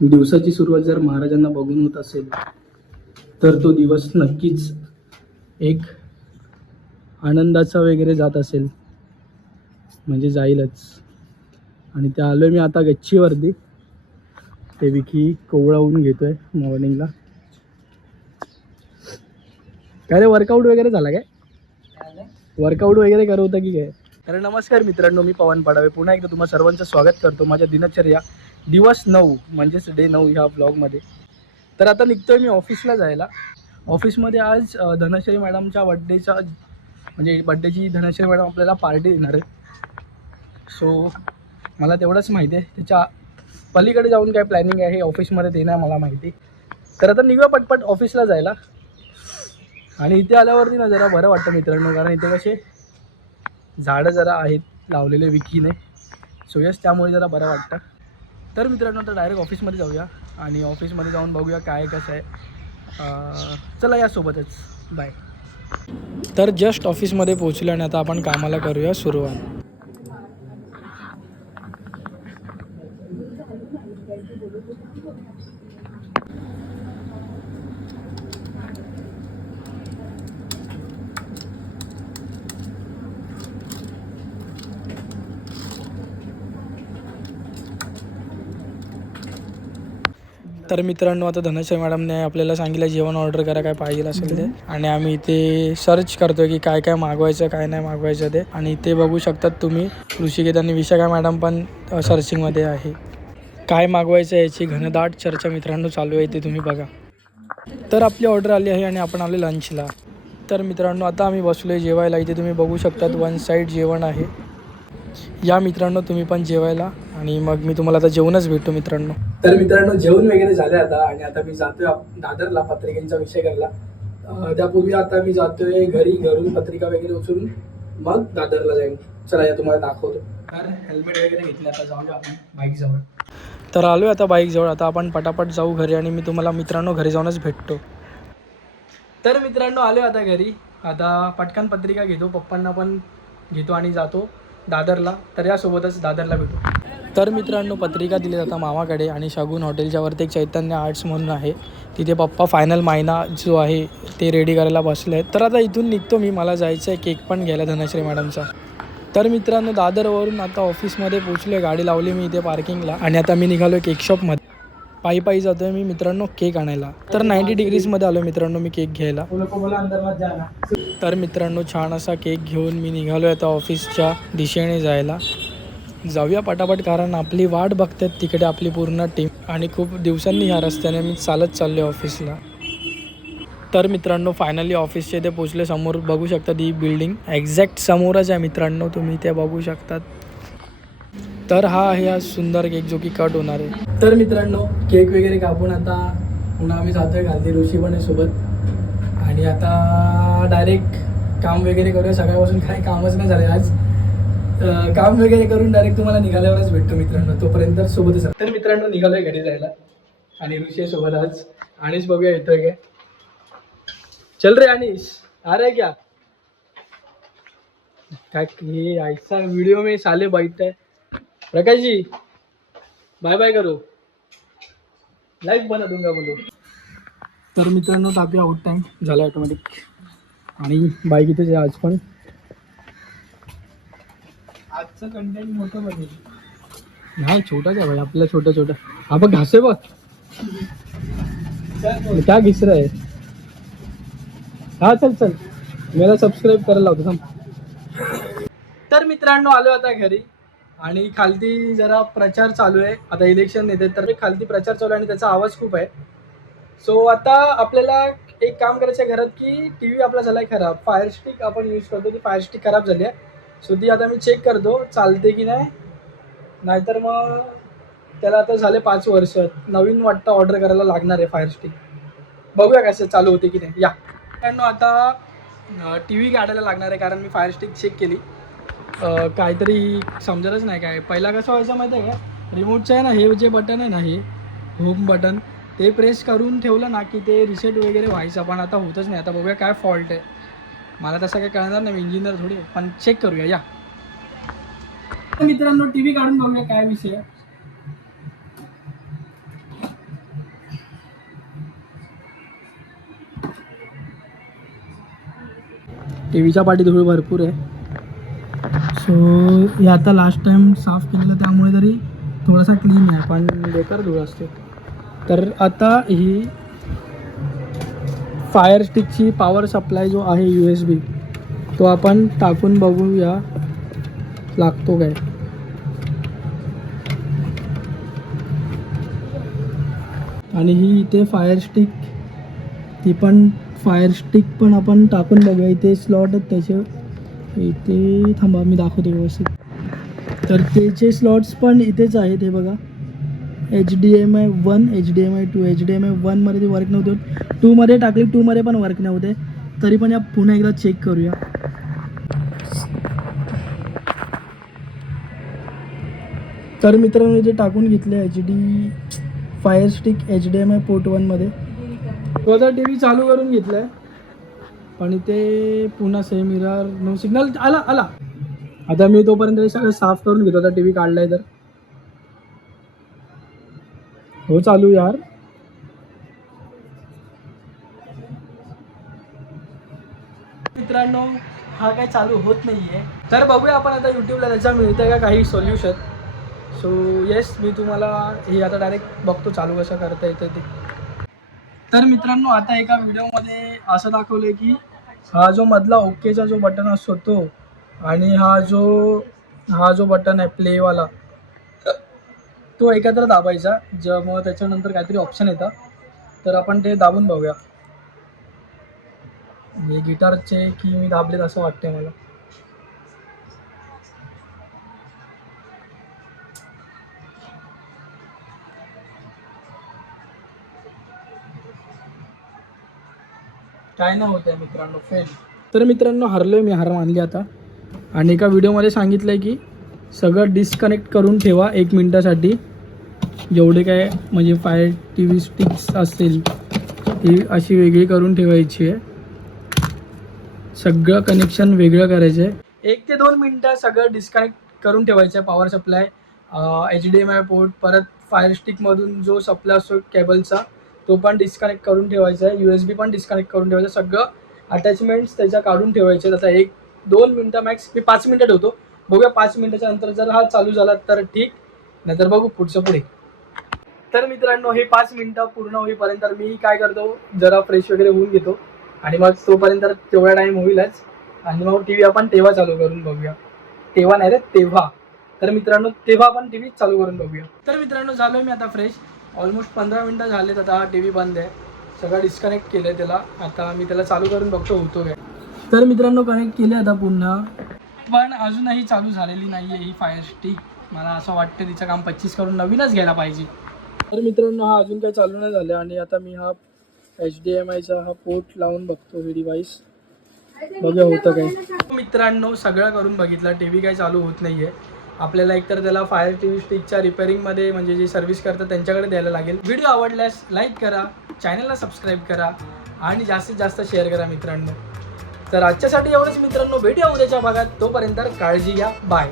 दिवसाची सुरुवात जर महाराजांना बघून होत असेल तर तो दिवस नक्कीच एक आनंदाचा वगैरे जात असेल, म्हणजे जाईलच. आणि त्या आलो मी आता गच्चीवरती. ते विकी कोवळावून घेतोय मॉर्निंगला. काय रे वर्कआउट वगैरे झाला काय? वर्कआउट वगैरे करत होता की काय? तर नमस्कार मित्रांनो, मी पवन पाडावे पुन्हा एकदा तुम्हा सर्वांचं स्वागत करतो माझ्या दिनचर्या दिवस 9 म्हणजेच डे 9 ह्या ब्लॉगमध्ये. तर आता निघतोय मी ऑफिसला जायला. ऑफिसमध्ये आज धनश्री मॅडमच्या बड्डेचा म्हणजे बड्डेची धनश्री मॅडम आपल्याला पार्टी देणार आहे. सो मला तेवढंच माहिती आहे, त्याच्या पलीकडे जाऊन काय प्लॅनिंग आहे हे ऑफिसमध्ये ते नाही मला माहिती. तर आता निघूया पटपट ऑफिसला जायला. आणि इथे आल्यावरती ना जरा बरं वाटतं मित्रांनो, कारण इथे कसे झाडं जरा आहेत लावलेले विकीने. सो यस, त्यामुळे जरा बरं वाटतं. तर मित्रांनो आता डायरेक्ट ऑफिसमध्ये जाऊया आणि ऑफिसमध्ये जाऊन बघूया काय कसं आहे. चला यासोबतच बाय. तर जस्ट ऑफिसमध्ये पोहोचलो आणि आता आपण कामाला करूया सुरुवात. तर मित्रांनो आता धनश्री मॅडमने आपल्याला सांगितलं जेवण ऑर्डर करा काय पाहिजे असेल ते. आणि आम्ही इथे सर्च करतो की काय काय मागवायचं काय नाही मागवायचं ते. आणि इथे बघू शकतात तुम्ही ऋषिकेत आणि विशाखा मॅडम पण सर्चिंगमध्ये आहे. काय मागवायचं याची घनदाट चर्चा मित्रांनो चालू आहे, इथे तुम्ही बघा. तर आपली ऑर्डर आली आहे आणि आपण आले लंचला. तर मित्रांनो आता आम्ही बसलो आहे जेवायला. इथे तुम्ही बघू शकतात वन साईड जेवण आहे. या मित्रांनो तुम्ही पण जेवायला आणि मग मी तुम्हाला आता जेवणच भेटतो मित्रांनो. तर मित्रांनो जेवण वगैरे झाले आता आणि आता मी जातोय दादरला पत्रिकांचा विषय करायला. त्यापूर्वी आता मी जातोय घरून पत्रिका वगैरे उचलून मग दादरला जाईन. चला या तुम्हाला दाखवतो. तर हेल्मेट वगैरे घेतलं, आता जाऊया आपण बाईकजवळ. तर आलो आता बाईकजवळ. आता आपण पटापट जाऊ घरी आणि मी तुम्हाला मित्रांनो घरी जाऊनच भेटतो. तर मित्रांनो आलो आता घरी. आता पटकन पत्रिका घेतो, पप्पांना पण घेतो आणि जातो दादरला. तर यासोबतच दादरला भेटू. तर मित्रांनो पत्रिका दिली जातात मामाकडे आणि शगुन हॉटेलच्या वरती एक चैतन्य आर्ट्स म्हणून आहे, तिथे पप्पा फायनल महिना जो आहे ते रेडी करायला बसले आहेत. तर आता इथून निघतो मी, मला जायचं आहे केक पण घ्यायला धनश्री मॅडमचा. तर मित्रांनो दादरवरून आता ऑफिसमध्ये पोचलो आहे. गाडी लावली मी इथे पार्किंगला आणि आता मी निघालो केक शॉपमध्ये. पायी जातो आहे मी मित्रांनो केक आणायला. तर 90 डिग्रीजमध्ये आलो मित्रांनो मी केक घ्यायला. तर मित्रांनो छान असा केक घेऊन मी निघालो आहे आता ऑफिसच्या दिशेने जायला. जाऊया पटापट, कारण आपली वाट बघतात तिकडे आपली पूर्ण टीम. आणि खूप दिवसांनी ह्या रस्त्याने मी चालत चाललो ऑफिसला. तर मित्रांनो फायनली ऑफिसच्या इथे पोचले. समोर बघू शकतात ही बिल्डिंग एक्झॅक्ट समोरच आहे मित्रांनो, तुम्ही ते बघू शकतात. तर हा आहे हा सुंदर केक जो की कट होणार आहे. तर मित्रांनो केक वगैरे कापून आता पुन्हा आम्ही जातोय खालती. ऋषी पण आहे सोबत. आणि आता डायरेक्ट काम वगैरे करूया. सकाळपासून काही कामच नाही झालं आज. काम वगैरे करून डायरेक्ट तुम्हाला निघाल्यावरच भेटतो मित्रांनो, तोपर्यंत सोबतच. तर मित्रांनो निघालोय घरी जायला आणि ऋषी सोबत आज. अनिश बघूया येतोय काय. चल रे अनिश, आ रहा है क्या? ये ऐसा वीडियो में साले बैठता है. प्रकाश जी बाय बाय करो, लाइव बना दूंगा बोलो. तर मित्रांनो टाकूया आउट टाइम झाला ऑटोमॅटिक. आणि बाईक इथेच आहे आज पण. आजचं कंटेंट मोठं बघेल नाही, छोटा काय भाई आपल्याला छोटं. हा बघ घासे बघ क्या घिस रहा है. हा चल मला सबस्क्राईब करायला लावतो थांब. तर मित्रांनो आलो आता घरी आणि खालती जरा प्रचार चालू आहे. आता इलेक्शन येते तर खालती प्रचार चालू आहे आणि त्याचा आवाज खूप आहे. सो आता आपल्याला एक काम करायचं आहे घरात की टी व्ही आपला झाला आहे खराब. फायर स्टिक आपण यूज करतो, ती फायर स्टिक खराब झाली आहे. सो ती आता मी चेक करतो चालते की नाही. नाहीतर मग त्याला आता झाले 5 वर्ष, नवीन वाटतं ऑर्डर करायला लागणार आहे फायर स्टिक. बघूया कसं चालू होते की नाही. या मित्रांनो आता टी व्ही काढायला लागणार आहे, कारण मी फायर स्टिक चेक केली. काहीतरी समजतच नाही काय. पहिला कसं व्हायचं माहिती आहे का, रिमोटचं आहे ना हे जे बटन आहे ना, हे होम बटन, ते प्रेस करून ठेवलं ना की ते रिसेट वगैरे व्हायचं. पण आता होतच नाही. आता बघूया काय फॉल्ट आहे. मला तसं काही कळणार नाही, मी इंजिनियर थोडी. पण चेक करूया या. मित्रांनो टी व्ही काढून बघूया काय विषय आहे. टी व्हीच्या पाठी धूळ भरपूर आहे. सो हे आता लास्ट टाइम साफ केलेलं त्यामुळे तरी थोडासा क्लीन आहे, पण बेकार धूळ असते. तर आता ही फायर स्टिकची पॉवर सप्लाय जो आहे USB तो आपण टाकून बघूया लागतो काय. आणि ही इथे फायर स्टिक, ती पण फायर स्टिक पण आपण टाकून बघूया. इथे स्लॉट आहेत त्याचे, इथे थांबा मी दाखवतो व्यवस्थित. तर त्याचे स्लॉट्स पण इथेच आहेत, हे बघा. HDMI 1, HDMI 2, HDMI 1मध्ये ते वर्क नव्हते, 2मध्ये टाकले, 2मध्ये पण वर्क नव्हते. तरी पण या पुन्हा एकदा चेक करूया. तर मित्रांनो इथे टाकून घेतले फायर स्टिक HDMI पोर्ट 1मध्ये. तो आता टी व्ही चालू करून घेतला आहे, पण इथे पुन्हा सेम मिरर नो सिग्नल आला. आता मी तोपर्यंत सगळं साफ करून घेतो. आता टी व्ही काढलाय तर हो चालू यार. मित्रांनो हा काय चालू होत नाहीये, तर बघूया आपण आता यूट्यूबला त्याचा मिळतंय का काही सोल्युशन. सो येस, मी तुम्हाला हे आता डायरेक्ट बघतो चालू कसं करता येतं ते. तर मित्रांनो आता एका व्हिडिओमध्ये असं दाखवलं की हा जो मधला ओकेचा जो बटन असतो तो, आणि हा जो बटन आहे प्लेवाला, तो एकत्र दाबायचा. मग त्याच्यानंतर काहीतरी ऑप्शन येतं, तर आपण ते दाबून बघूया. हे गिटारचे की मी दाबलेत असं वाटतंय मला. काय नाही होत आहे मित्रांनो, फेल. तर मित्रांनो हरलोय मी, हार मानली आता. आणि एका व्हिडिओमध्ये सांगितलं आहे की सगळं डिस्कनेक्ट करून ठेवा 1 मिनिटासाठी. जेवढे काय म्हणजे फायर टी व्ही स्टिक्स असतील ती अशी वेगळी करून ठेवायची आहे. सगळं कनेक्शन वेगळं करायचं आहे. 1 ते 2 मिनटं सगळं डिस्कनेक्ट करून ठेवायचं आहे. पॉवर सप्लाय, HDMI पोर्ट, परत फायर स्टिकमधून जो सप्लाय असतो केबलचा तो पण डिस्कनेक्ट करून ठेवायचा आहे. USB पण डिस्कनेक्ट करून ठेवायचं. सगळं अटॅचमेंट्स त्याच्या काढून ठेवायचे. आता 1-2 मिनटं मॅक्स, मी 5 मिनटं ठेवतो. बघूया 5 मिनटाच्या नंतर जर हा चालू झाला तर ठीक, नाहीतर बघू पुढचं पुढे. तर मित्रांनो हे 5 मिनटं पूर्ण होईपर्यंत मी काय करतो, जरा फ्रेश वगैरे होऊन घेतो. आणि मग तोपर्यंत तेवढा टाईम होईलच. आणि मग टी व्ही आपण तेव्हा चालू करून बघूया. तेव्हा नाही रे, तेव्हा. तर मित्रांनो तेव्हा आपण टी व्ही चालू करून बघूया. तर मित्रांनो झालो मी आता फ्रेश. ऑलमोस्ट 15 मिनटं झालेत. आता हा टी व्ही बंद आहे, सगळं डिस्कनेक्ट केलं आहे त्याला. आता मी त्याला चालू करून बघतो होतो काय. तर मित्रांनो कनेक्ट केले आता पुन्हा, पण अजूनही चालू झालेली नाही आहे ही फायर स्टिक. मला असं वाटतं तिचं काम 25 करून नवीनच घ्यायला पाहिजे. तर मित्रांनो हा अजून काही चालू नाही झालं. आणि आता मी हा HDMIचा हा पोर्ट लावून बघतो हे डिव्हाइस, बघूया होतं काय. मित्रांनो सगळं करून बघितलं, टी व्ही काही चालू होत नाही आहे. आपल्याला एकतर त्याला फायर टी व्ही स्टिकच्या रिपेअरिंगमध्ये म्हणजे जे सर्व्हिस करतात त्यांच्याकडे द्यायला लागेल. व्हिडिओ आवडल्यास लाईक करा, चॅनलला सबस्क्राईब करा आणि जास्तीत जास्त शेअर करा मित्रांनो. तर आजच्यासाठी एवढंच मित्रांनो, भेटूया उद्याच्या भागात. तोपर्यंत काळजी घ्या, बाय.